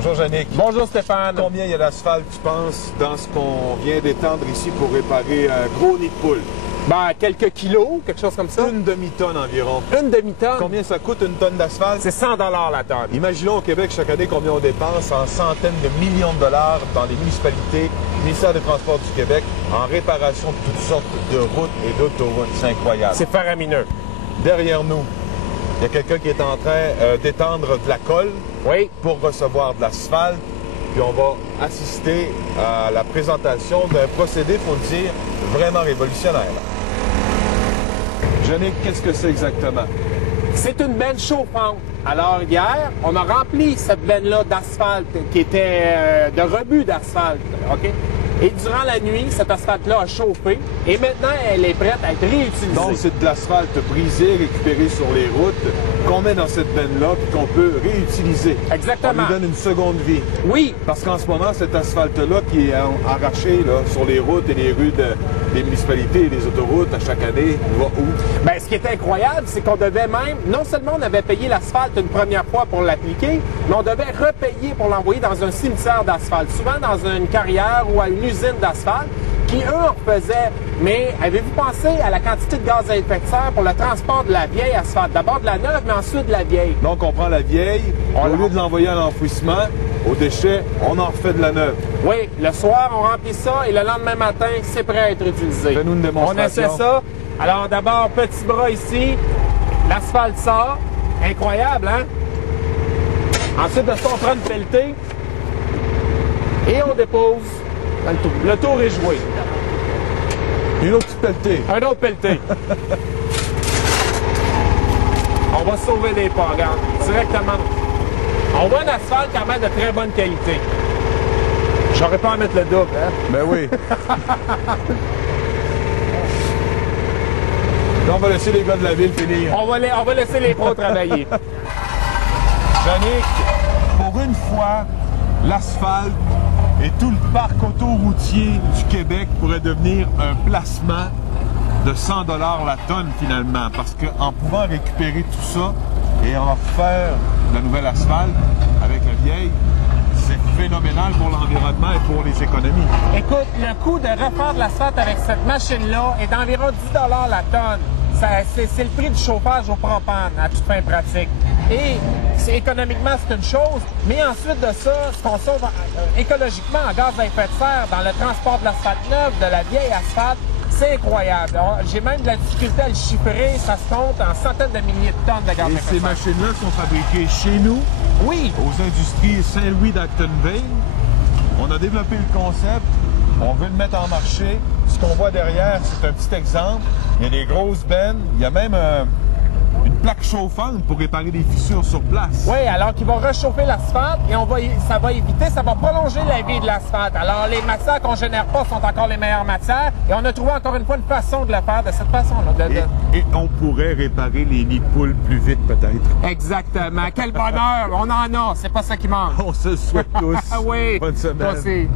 Bonjour Yannick. Bonjour Stéphane. Combien il y a d'asphalte, tu penses, dans ce qu'on vient d'étendre ici pour réparer un gros nid de poule? Ben, quelques kilos, quelque chose comme ça. Une demi-tonne environ. Une demi-tonne. Combien ça coûte une tonne d'asphalte? C'est 100 la tonne. Imaginons au Québec chaque année combien on dépense en centaines de millions de dollars dans les municipalités, ministère des Transports du Québec, en réparation de toutes sortes de routes et d'autoroutes. C'est incroyable. C'est faramineux. Derrière nous, il y a quelqu'un qui est en train d'étendre de la colle pour recevoir de l'asphalte. Puis on va assister à la présentation d'un procédé, il faut le dire, vraiment révolutionnaire. Yannick, qu'est-ce que c'est exactement? C'est une benne chauffante. Alors hier, on a rempli cette benne-là d'asphalte qui était de rebut d'asphalte. OK? Et durant la nuit, cet asphalte-là a chauffé et maintenant, elle est prête à être réutilisée. Donc, c'est de l'asphalte brisé, récupéré sur les routes, qu'on met dans cette benne-là puis qu'on peut réutiliser. Exactement. On lui donne une seconde vie. Oui. Parce qu'en ce moment, cet asphalte-là qui est arraché là, sur les routes et les rues des municipalités et des autoroutes à chaque année, va où? Bien, ce qui est incroyable, c'est qu'on devait même, non seulement on avait payé l'asphalte une première fois pour l'appliquer, mais on devait repayer pour l'envoyer dans un cimetière d'asphalte, souvent dans une carrière ou à une usine d'asphalte, qui, eux, en faisaient. Mais avez-vous pensé à la quantité de gaz à effet de serre pour le transport de la vieille asphalte? D'abord de la neuve, mais ensuite de la vieille. Donc, on prend la vieille, au lieu de l'envoyer à l'enfouissement, aux déchets, on en refait de la neuve. Oui, le soir, on remplit ça et le lendemain matin, c'est prêt à être utilisé. Fais-nous une démonstration. On essaie ça. Alors, d'abord, petit bras ici, l'asphalte sort. Incroyable, hein? Ensuite de ça, on prend une pelletée et on dépose dans le tour. Le tour est joué. Une autre petite pelletée. Un autre pelleté. On va sauver des pas, regarde, directement. On voit un asphalte quand même de très bonne qualité. J'aurais pas à mettre le double, hein? Ben oui. Là, on va laisser les gars de la ville finir. On va laisser les pros travailler. Yannick, pour une fois, l'asphalte et tout le parc autoroutier du Québec pourrait devenir un placement de 100 $ la tonne finalement. Parce qu'en pouvant récupérer tout ça et en faire de la nouvelle asphalte avec la vieille, c'est phénoménal pour l'environnement et pour les économies. Écoute, le coût de refaire de l'asphalte avec cette machine-là est d'environ 10 $ la tonne. C'est le prix du chauffage au propane, à toute fin pratique. Et économiquement, c'est une chose, mais ensuite de ça, ce qu'on sauve écologiquement en gaz à effet de serre dans le transport de l'asphalte neuve, de la vieille asphalte, c'est incroyable. J'ai même de la difficulté à le chiffrer, ça se compte en centaines de milliers de tonnes de gaz à effet de serre. Et ces machines-là sont fabriquées chez nous, oui, aux industries Saint-Louis d'Actonville. On a développé le concept, on veut le mettre en marché. Ce qu'on voit derrière, c'est un petit exemple. Il y a des grosses bennes, il y a même une plaque chauffante pour réparer des fissures sur place. Oui, alors qu'ils vont réchauffer l'asphalte et ça va prolonger la vie de l'asphalte. Alors, les matières qu'on ne génère pas sont encore les meilleures matières et on a trouvé encore une fois une façon de le faire de cette façon-là. Et on pourrait réparer les nids de poules plus vite, peut-être. Exactement. Quel bonheur! On en a, c'est pas ça qui manque. On se le souhaite tous. Oui. Bonne semaine. Toi aussi.